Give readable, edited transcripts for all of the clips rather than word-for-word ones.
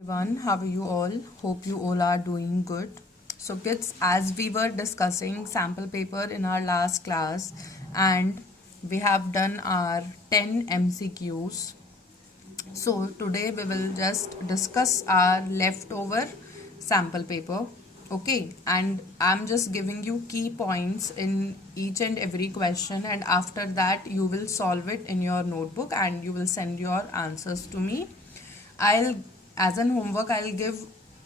Everyone, how are you all? Hope you all are doing good. So, kids, as we were discussing sample paper in our last class, and we have done our 10 MCQs. So, today we will just discuss our leftover sample paper. Okay, and I'm just giving you key points in each and every question, and after that, you will solve it in your notebook and you will send your answers to me. I'll as an homework I'll give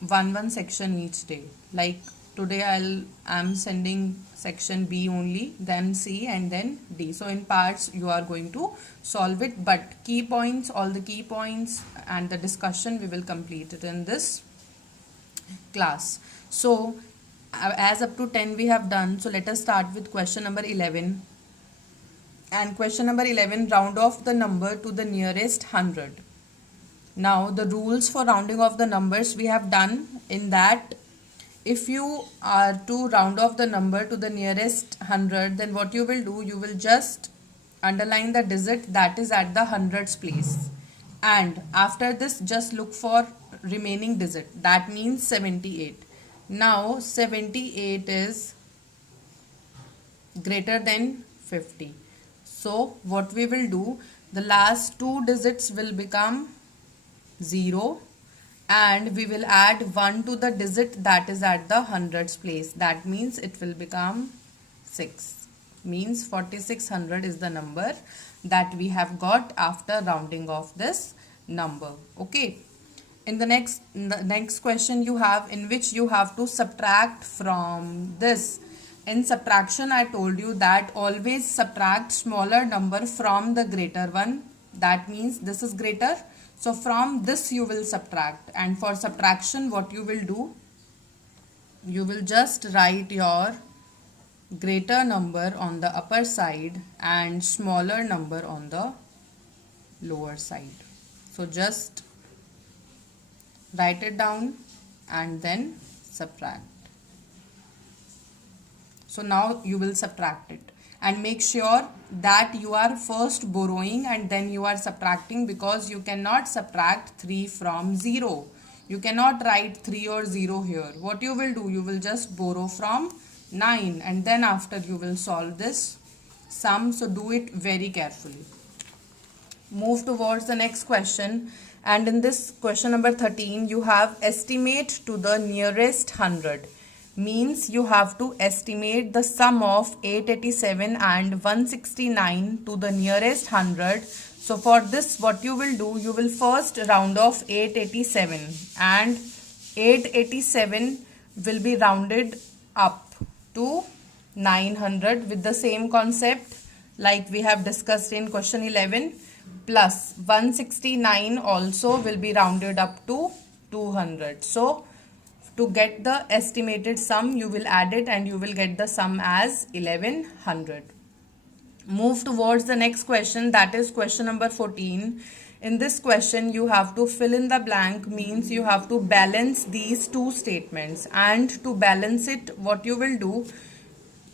one section each day. Like today I'm sending section B only, then C and then D. So in parts you are going to solve it, but key points, all the key points and the discussion we will complete it in this class. So as up to 10 we have done. So let us start with question number 11. And question number 11, round off the number to the nearest 100. Now the rules for rounding off the numbers we have done in that if you are to round off the number to the nearest 100, then what you will do, you will just underline the digit that is at the hundreds place, and after this just look for remaining digit, that means 78. Now 78 is greater than 50. So what we will do, the last two digits will become 0 and we will add 1 to the digit that is at the hundreds place, that means it will become 6, means 4600 is the number that we have got after rounding off this number. Okay, in the next question you have, in which you have to subtract from this. In subtraction I told you that always subtract smaller number from the greater one, that means this is greater, so from this you will subtract. And for subtraction what you will do, you will just write your greater number on the upper side and smaller number on the lower side. So just write it down and then subtract. So now you will subtract it, and make sure that you are first borrowing and then you are subtracting, because you cannot subtract 3 from 0. You cannot write 3 or 0 here. What you will do, you will just borrow from 9 and then after you will solve this sum. So do it very carefully. Move towards the next question, and in this question number 13 you have estimate to the nearest 100. Means you have to estimate the sum of 887 and 169 to the nearest 100. So for this what you will do, you will first round off 887 and 887 will be rounded up to 900 with the same concept like we have discussed in question 11, plus 169 also will be rounded up to 200. So to get the estimated sum, you will add it and you will get the sum as 1100. Move towards the next question, that is question number 14. In this question, you have to fill in the blank, means you have to balance these two statements. And to balance it, what you will do,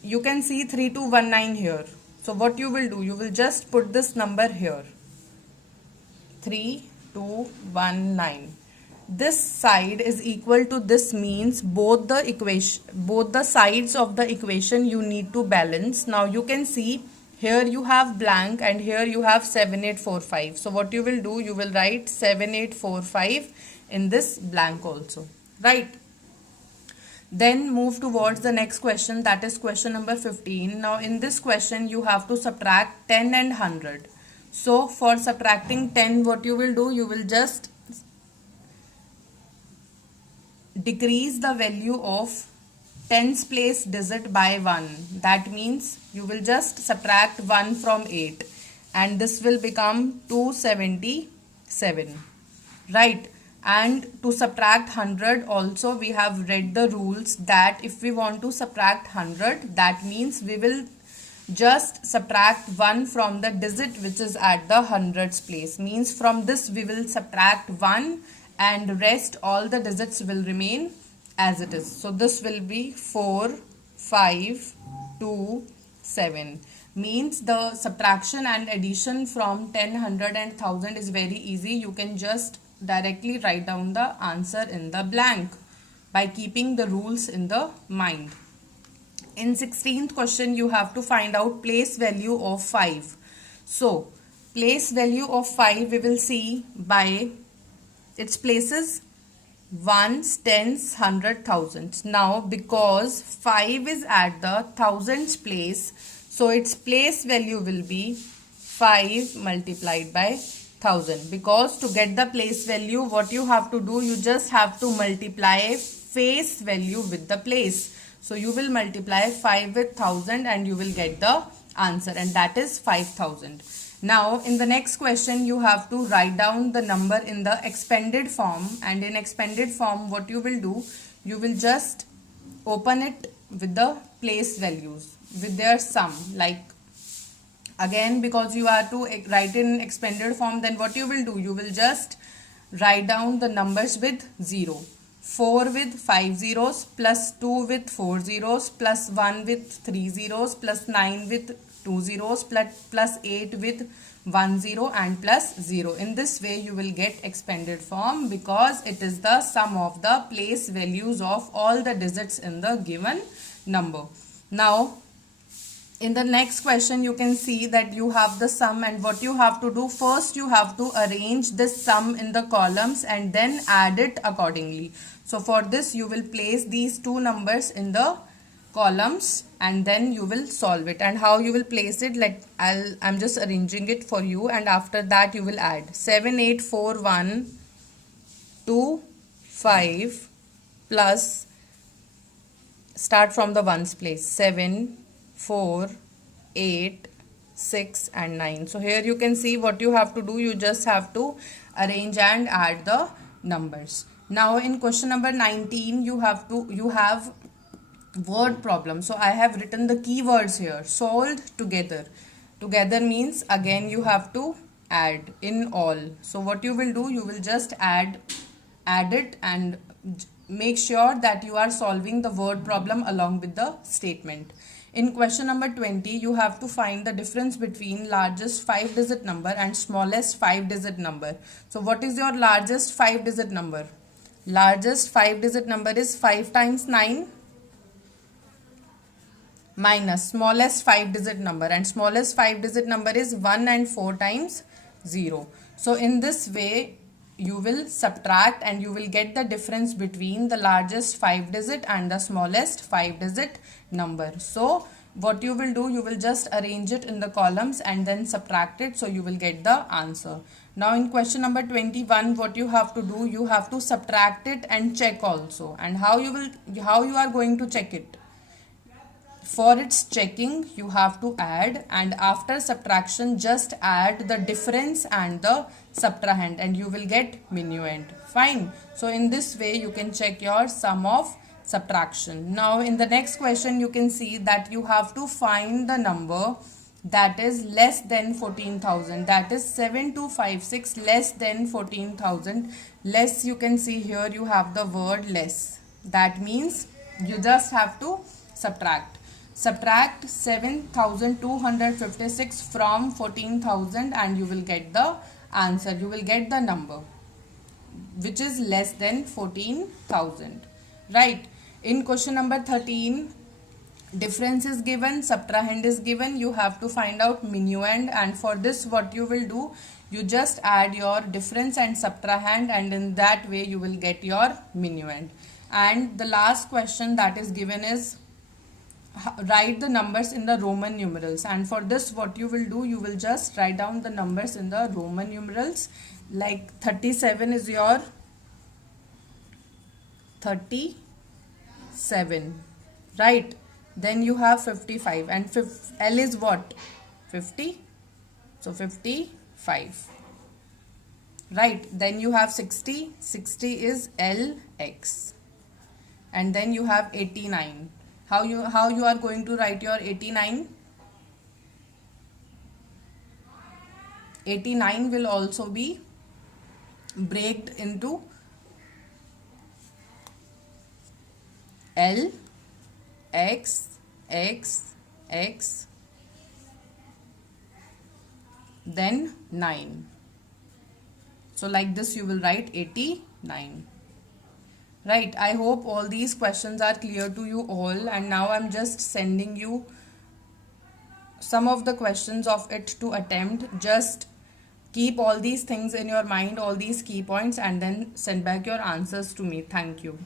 you can see 3219 here. So what you will do, you will just put this number here, 3219. This side is equal to this, means both the sides of the equation you need to balance. Now you can see here you have blank and here you have 7845. So what you will do, you will write 7845 in this blank also, right? Then move towards the next question, that is question number 15. Now in this question you have to subtract 10 and 100. So for subtracting 10, what you will do, you will just decrease the value of tens place digit by 1. That means you will just subtract 1 from 8 and this will become 277, right? And to subtract 100 also we have read the rules that if we want to subtract 100, that means we will just subtract 1 from the digit which is at the hundreds place, means from this we will subtract 1 and rest all the digits will remain as it is. So this will be 4, 5, 2, 7. Means the subtraction and addition from 10, 100 and 1000 is very easy. You can just directly write down the answer in the blank by keeping the rules in the mind. In 16th question, you have to find out place value of 5. So, place value of 5 we will see by its places: ones, tens, hundred, thousands. Now, because 5 is at the thousands place, so its place value will be 5 multiplied by 1000. Because to get the place value, what you have to do, you just have to multiply face value with the place. So you will multiply 5 with 1000 and you will get the answer, and that is 5000. Now in the next question, you have to write down the number in the expanded form, and in expanded form what you will do, you will just open it with the place values with their sum. Like again, because you are to write in expanded form, then what you will do, you will just write down the numbers with 0. 4 with 5 zeros, plus 2 with 4 zeros, plus 1 with 3 zeros, plus 9 with 2 zeros, plus 8 with 1 zero, and plus 0. In this way you will get expanded form, because it is the sum of the place values of all the digits in the given number. Now in the next question, you can see that you have the sum, and what you have to do, first you have to arrange this sum in the columns and then add it accordingly. So for this you will place these two numbers in the columns and then you will solve it. And how you will place it, like I'm just arranging it for you, and after that you will add 7 8 4 1 2 5 plus, start from the ones place, 7 4 8 6 and 9. So here you can see what you have to do, you just have to arrange and add the numbers. Now in question number 19, you have word problem. So I have written the keywords here: solved, together. Together means again you have to add in all. So what you will do, you will just add it and make sure that you are solving the word problem along with the statement. In question number 20, you have to find the difference between largest 5-digit number and smallest 5-digit number. So what is your largest 5-digit number? Largest 5-digit number is 5 times 9 minus smallest 5-digit number, and smallest 5-digit number is 1 and 4 times 0. So in this way you will subtract and you will get the difference between the largest 5-digit and the smallest 5-digit number. So what you will do, you will just arrange it in the columns and then subtract it, so you will get the answer. Now in question number 21, what you have to do, you have to subtract it and check also. And how you are going to check it? For its checking, you have to add, and after subtraction just add the difference and the subtrahend and you will get minuend. Fine. So in this way you can check your sum of subtraction. Now in the next question, you can see that you have to find the number that is less than 14,000, that is 7256 less than 14,000. Less, you can see here you have the word less. That means you just have to subtract 7,256 from 14,000 and you will get the answer. You will get the number which is less than 14,000. Right. In question number 13, difference is given, subtrahend is given. You have to find out minuend, and for this what you will do, you just add your difference and subtrahend, and in that way you will get your minuend. And the last question that is given is write the numbers in the Roman numerals, and for this what you will do, you will just write down the numbers in the Roman numerals. Like 37 is your 37, right? Then you have 55, and L is what? 50, so 55, right? Then you have 60 is LX, and then you have 89. How you are going to write your 89? 89 will also be breaked into L, X, X, X, then 9. So like this you will write 89. Right, I hope all these questions are clear to you all, and now I'm just sending you some of the questions of it to attempt. Just keep all these things in your mind, all these key points, and then send back your answers to me. Thank you.